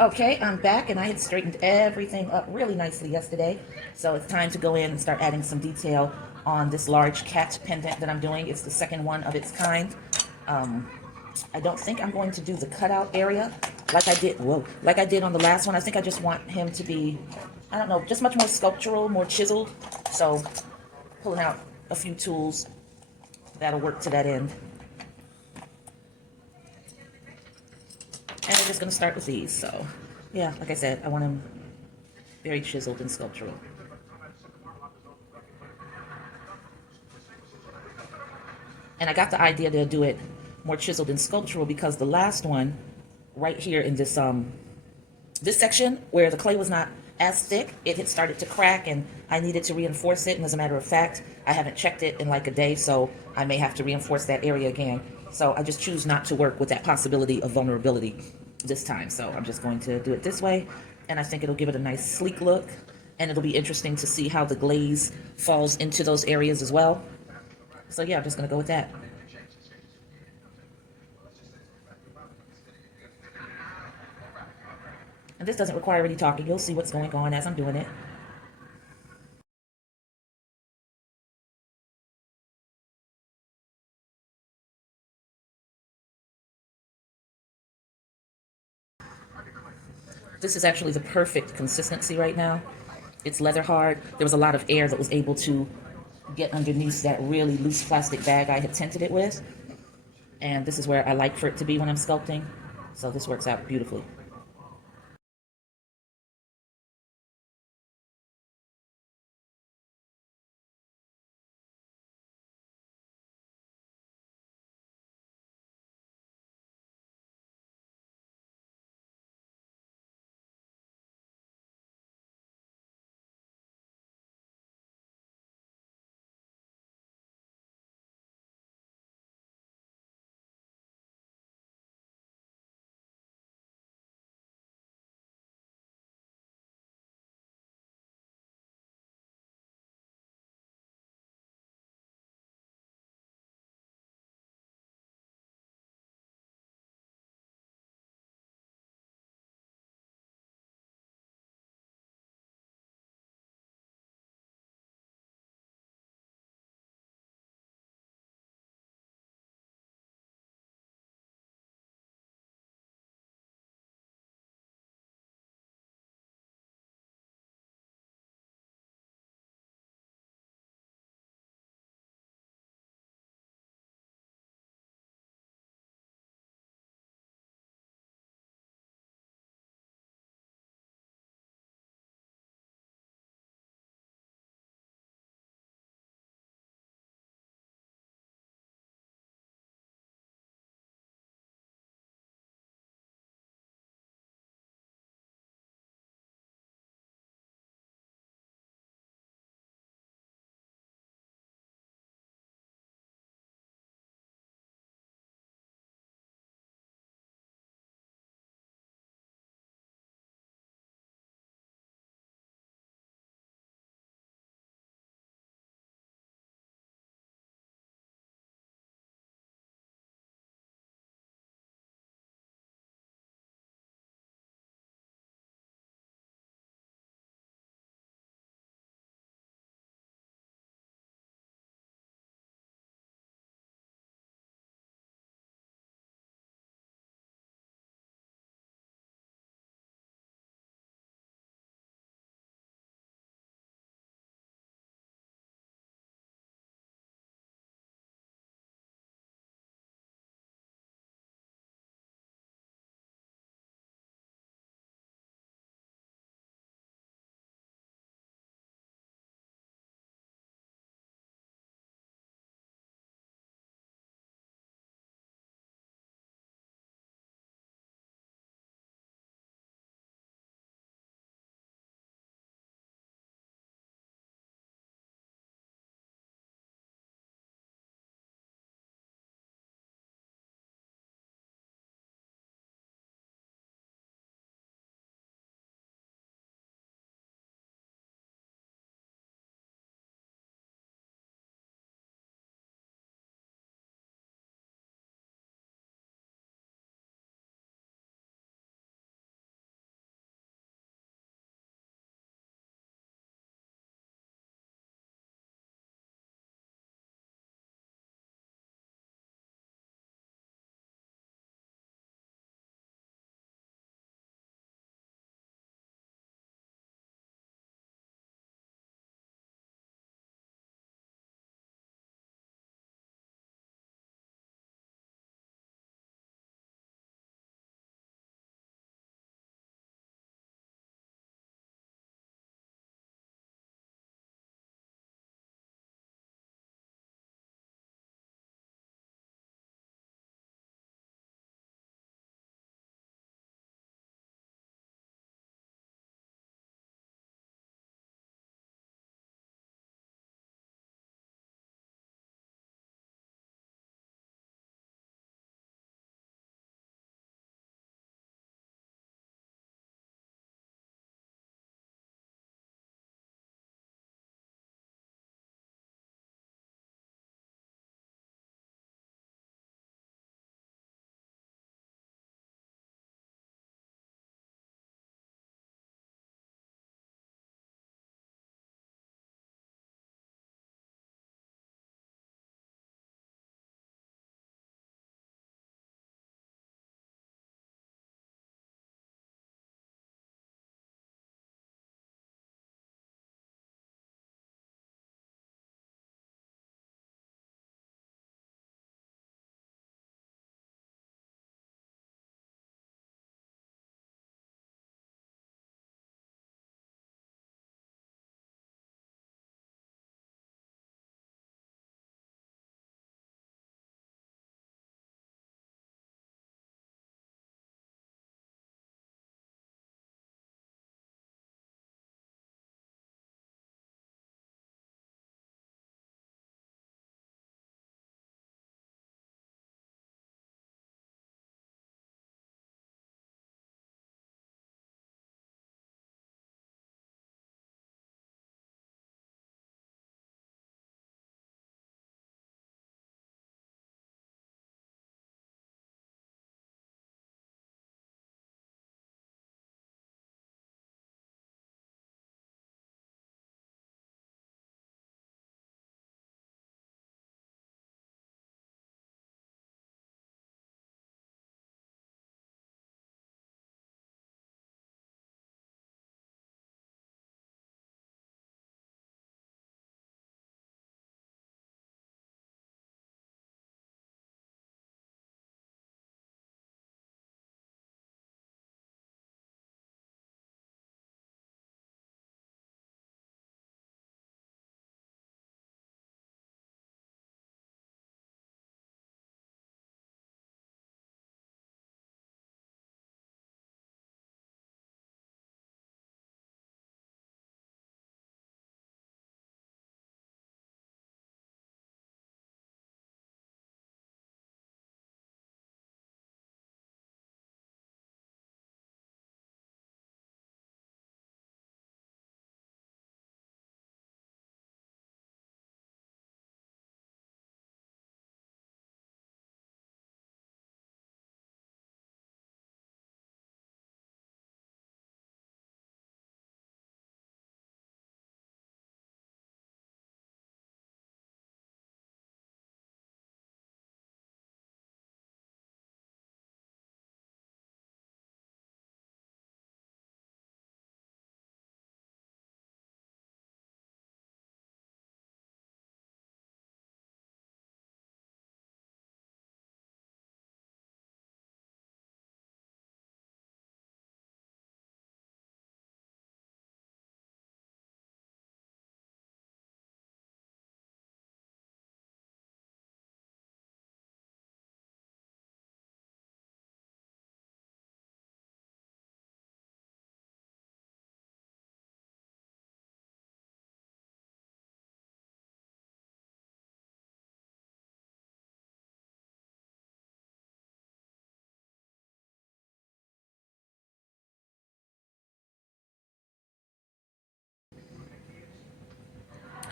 Okay, I'm back and I had straightened everything up really nicely yesterday. So it's time to go in and start adding some detail on this large cat pendant that I'm doing. It's the second one of its kind. Um, I don't think I'm going to do the cutout area like I did, whoa, like I did on the last one. I think I just want him to be, I don't know, just much more sculptural, more chiseled. So pulling out a few tools that'll work to that end. And we're just gonna start with these. So yeah, like I said, I want him very chiseled and sculptural. And I got the idea to do it more chiseled and sculptural because the last one, right here in this section where the clay was not as thick, it had started to crack and I needed to reinforce it. And as a matter of fact, I haven't checked it in like a day, so I may have to reinforce that area again. So I just choose not to work with that possibility of vulnerability this time. So I'm just going to do it this way, and I think it'll give it a nice sleek look, and it'll be interesting to see how the glaze falls into those areas as well. So yeah, I'm just gonna go with that. And this doesn't require any talking. You'll see what's going on as I'm doing it. This is actually the perfect consistency right now. It's leather hard. There was a lot of air that was able to get underneath that really loose plastic bag I had tinted it with. And this is where I like for it to be when I'm sculpting. So this works out beautifully.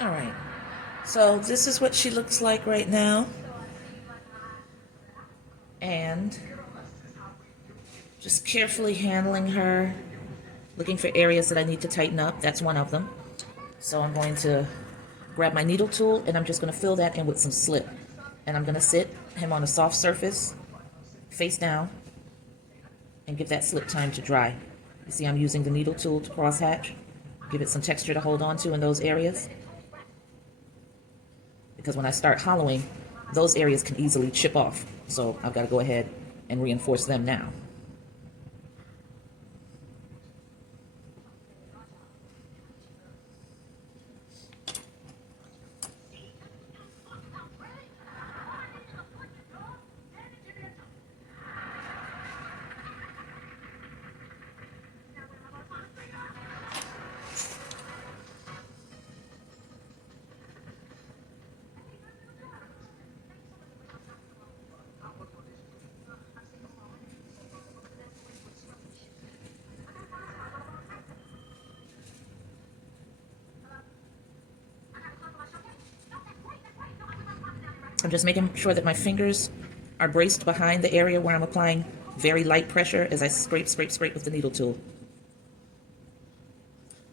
All right. So this is what she looks like right now. And just carefully handling her, looking for areas that I need to tighten up. That's one of them. So I'm going to grab my needle tool and I'm just going to fill that in with some slip. And I'm going to sit him on a soft surface, face down, and give that slip time to dry. You see I'm using the needle tool to cross hatch. Give it some texture to hold on to in those areas. Because when I start hollowing, those areas can easily chip off. So I've got to go ahead and reinforce them now. I'm just making sure that my fingers are braced behind the area where I'm applying very light pressure as I scrape, scrape, scrape with the needle tool.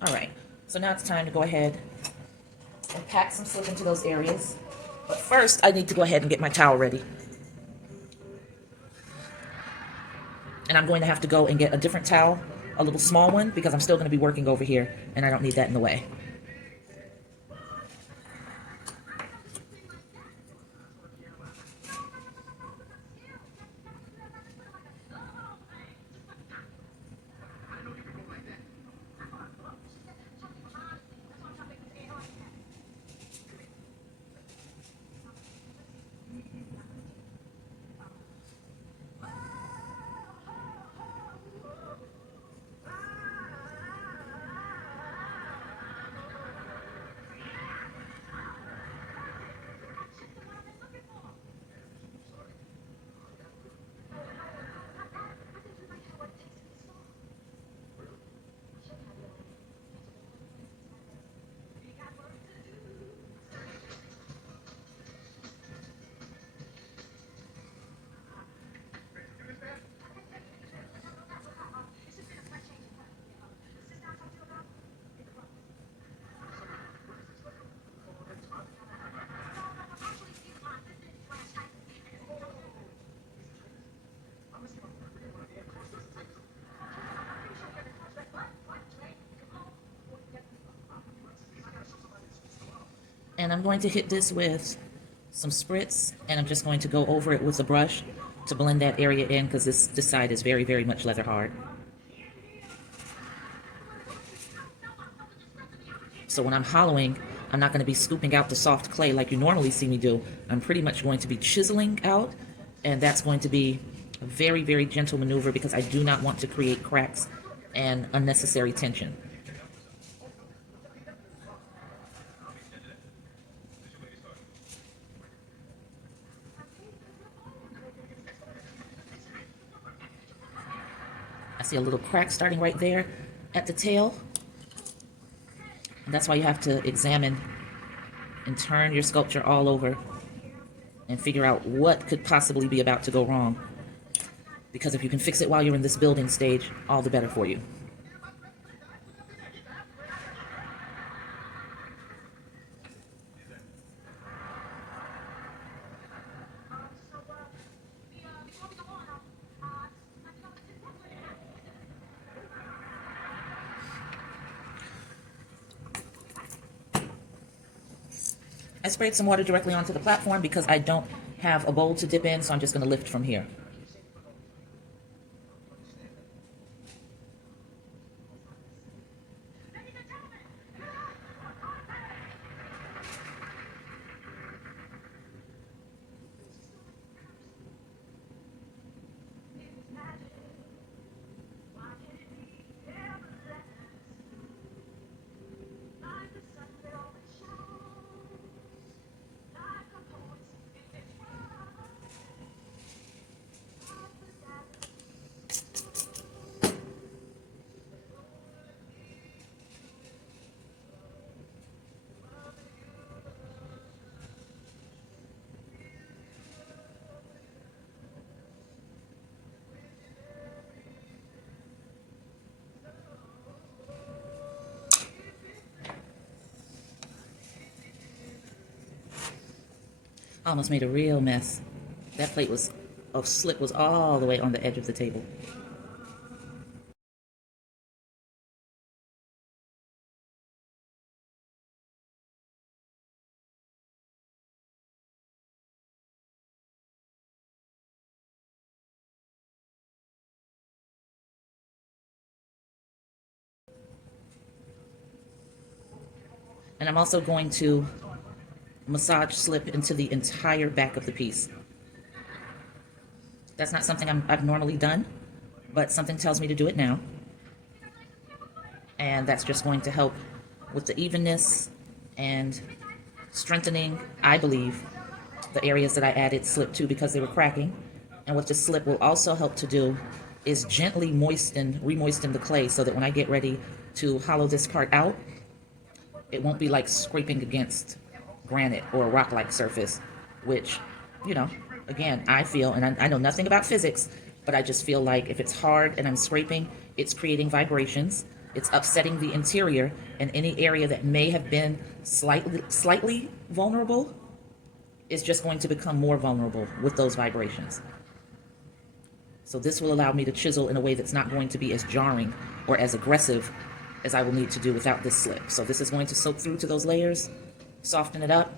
All right, so now it's time to go ahead and pack some slip into those areas. But first, I need to go ahead and get my towel ready. And I'm going to have to go and get a different towel, a little small one, because I'm still going to be working over here, and I don't need that in the way. And I'm going to hit this with some spritz, and I'm just going to go over it with a brush to blend that area in, because this side is very, very much leather hard. So when I'm hollowing, I'm not going to be scooping out the soft clay like you normally see me do. I'm pretty much going to be chiseling out, and that's going to be a very, very gentle maneuver because I do not want to create cracks and unnecessary tension. I see a little crack starting right there at the tail. And that's why you have to examine and turn your sculpture all over and figure out what could possibly be about to go wrong. Because if you can fix it while you're in this building stage, all the better for you. I sprayed some water directly onto the platform because I don't have a bowl to dip in, so I'm just going to lift from here. Almost made a real mess. That plate of slip was all the way on the edge of the table. And I'm also going to massage slip into the entire back of the piece. That's not something I've normally done, but something tells me to do it now. And that's just going to help with the evenness and strengthening, I believe, the areas that I added slip to because they were cracking. And what the slip will also help to do is gently re-moisten the clay so that when I get ready to hollow this part out, it won't be like scraping against granite or a rock-like surface, which, you know, again, I feel, and I know nothing about physics, but I just feel like if it's hard and I'm scraping, it's creating vibrations, it's upsetting the interior, and any area that may have been slightly vulnerable is just going to become more vulnerable with those vibrations. So this will allow me to chisel in a way that's not going to be as jarring or as aggressive as I will need to do without this slip. So this is going to soak through to those layers, soften it up,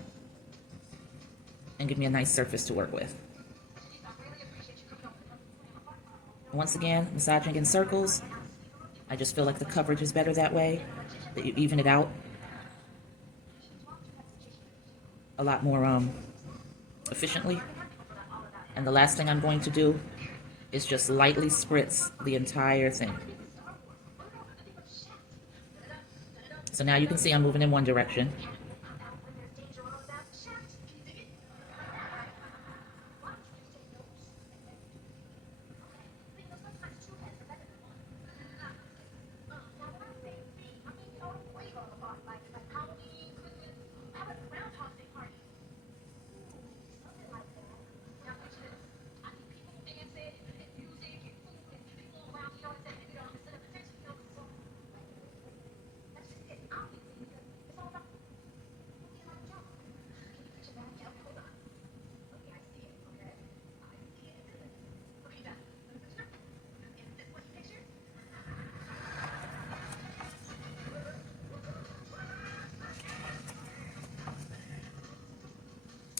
and give me a nice surface to work with. Once again, massaging in circles. I just feel like the coverage is better that way, that you even it out a lot more efficiently. And the last thing I'm going to do is just lightly spritz the entire thing. So now you can see I'm moving in one direction.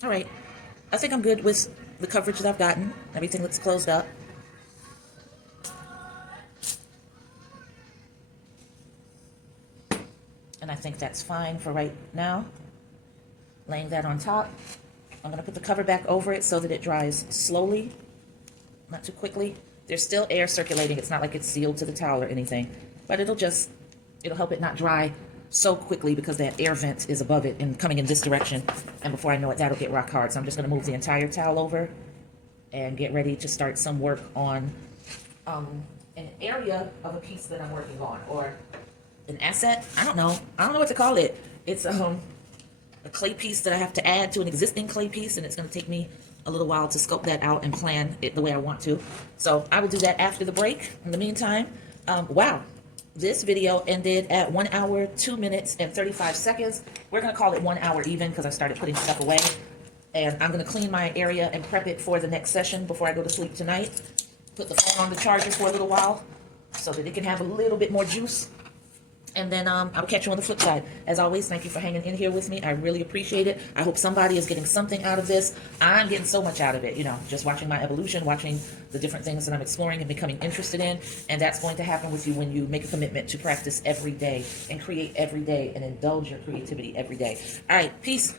All right, I think I'm good with the coverage that I've gotten. Everything looks closed up. And I think that's fine for right now. Laying that on top. I'm gonna put the cover back over it so that it dries slowly, not too quickly. There's still air circulating. It's not like it's sealed to the towel or anything, but it'll help it not dry so quickly because that air vent is above it and coming in this direction. And before I know it, that'll get rock hard. So I'm just gonna move the entire towel over and get ready to start some work on an area of a piece that I'm working on, or an asset. I don't know what to call it. It's a clay piece that I have to add to an existing clay piece, and it's going to take me a little while to scope that out and plan it the way I want to. So I will do that after the break. In the meantime, wow, this video ended at 1 hour, 2 minutes, and 35 seconds. We're going to call it 1 hour even because I started putting stuff away. And I'm going to clean my area and prep it for the next session before I go to sleep tonight. Put the phone on the charger for a little while so that it can have a little bit more juice. And then I'll catch you on the flip side. As always, thank you for hanging in here with me. I really appreciate it. I hope somebody is getting something out of this. I'm getting so much out of it, you know, just watching my evolution, watching the different things that I'm exploring and becoming interested in. And that's going to happen with you when you make a commitment to practice every day and create every day and indulge your creativity every day. All right, peace.